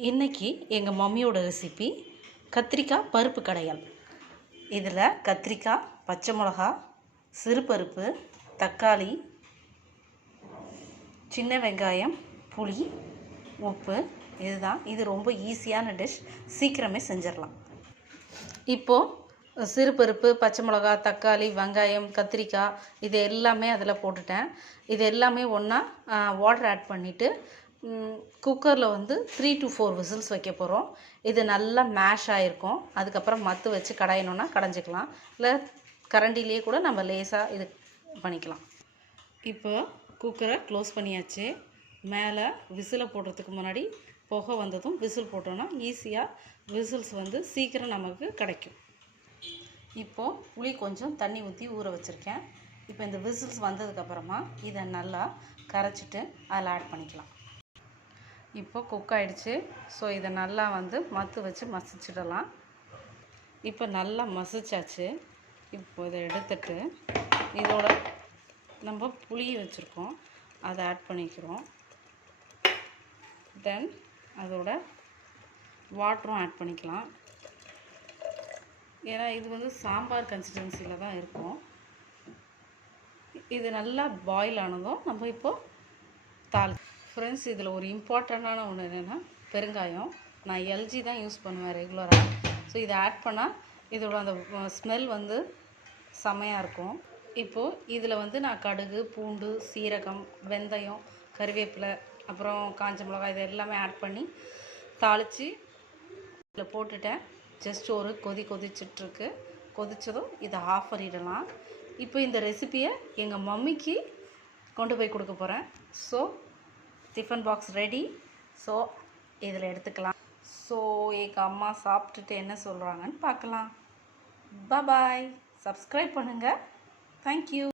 இன்றைக்கி எங்கள் மம்மியோட ரெசிபி கத்திரிக்காய் பருப்பு கடையல். இதில் கத்திரிக்காய், பச்சை மிளகா, சிறுபருப்பு, தக்காளி, சின்ன வெங்காயம், புளி, உப்பு, இது ரொம்ப ஈஸியான டிஷ். சீக்கிரமே செஞ்சிடலாம். இப்போது சிறுபருப்பு, பச்சை மிளகா, தக்காளி, வெங்காயம், கத்திரிக்காய் இது எல்லாமே அதில் போட்டுட்டேன். இது எல்லாமே ஒன்றா வாட்டர் ஆட் பண்ணிவிட்டு குக்கரில் 3 to 4 விசில்ஸ் வைக்க போகிறோம். இது நல்லா மேஷ் ஆகிருக்கும். அதுக்கப்புறம் மத்து வச்சு கடையணுன்னா கடைஞ்சிக்கலாம், இல்லை கரண்டிலேயே கூட நம்ம லேசாக இது பண்ணிக்கலாம். இப்போ குக்கரை க்ளோஸ் பண்ணியாச்சு. மேலே விசிலை போடுறதுக்கு முன்னாடி புகை வந்ததும் விசில் போட்டோன்னா ஈஸியாக விசில்ஸ் சீக்கிரம் நமக்கு கிடைக்கும். இப்போது புளி கொஞ்சம் தண்ணி ஊற்றி ஊற வச்சுருக்கேன். இப்போ இந்த விசில்ஸ் வந்ததுக்கப்புறமா இதை நல்லா கரைச்சிட்டு அதில் ஆட் பண்ணிக்கலாம். இப்போ குக் ஆகிடுச்சு. ஸோ இதை நல்லா மத்து வச்சு மசிச்சிடலாம். இப்போ நல்லா மசிச்சாச்சு. இப்போ இதை எடுத்துட்டு இதோட நம்ம புளி வச்சுருக்கோம், அதை ஆட் பண்ணிக்கிறோம். தென் அதோட வாட்டரும் ஆட் பண்ணிக்கலாம். ஏன்னா இது சாம்பார் கன்சிஸ்டன்சியில் தான் இருக்கும். இது நல்லா பாயில் ஆனதும் நம்ம இப்போது ஃப்ரெண்ட்ஸ், இதில் ஒரு இம்பார்ட்டண்ட்டான ஒன்று என்னென்னா பெருங்காயம். நான் எல்ஜி தான் யூஸ் பண்ணுவேன் ரெகுலராக. ஸோ இதை ஆட் பண்ணால் இதோட அந்த ஸ்மெல் செமையாக இருக்கும். இப்போது இதில் நான் கடுகு, பூண்டு, சீரகம், வெந்தயம், கறிவேப்பிலை, அப்புறம் காஞ்ச மிளகாய் இது எல்லாமே ஆட் பண்ணி தாளித்து இதில் போட்டுட்டேன். ஜஸ்ட் ஒரு கொதிச்சிட்ருக்கு. கொதித்ததும் இதை ஆஃப் பண்ணிடலாம். இப்போ இந்த ரெசிப்பியை எங்கள் மம்மிக்கு கொண்டு போய் கொடுக்க போகிறேன். So tiffin box ready. So இதில் எடுத்துக்கலாம். ஸோ எங்கள் அம்மா சாப்பிட்டுட்டு என்ன சொல்கிறாங்கன்னு பார்க்கலாம். பாய். சப்ஸ்கிரைப் பண்ணுங்கள். தேங்க்யூ.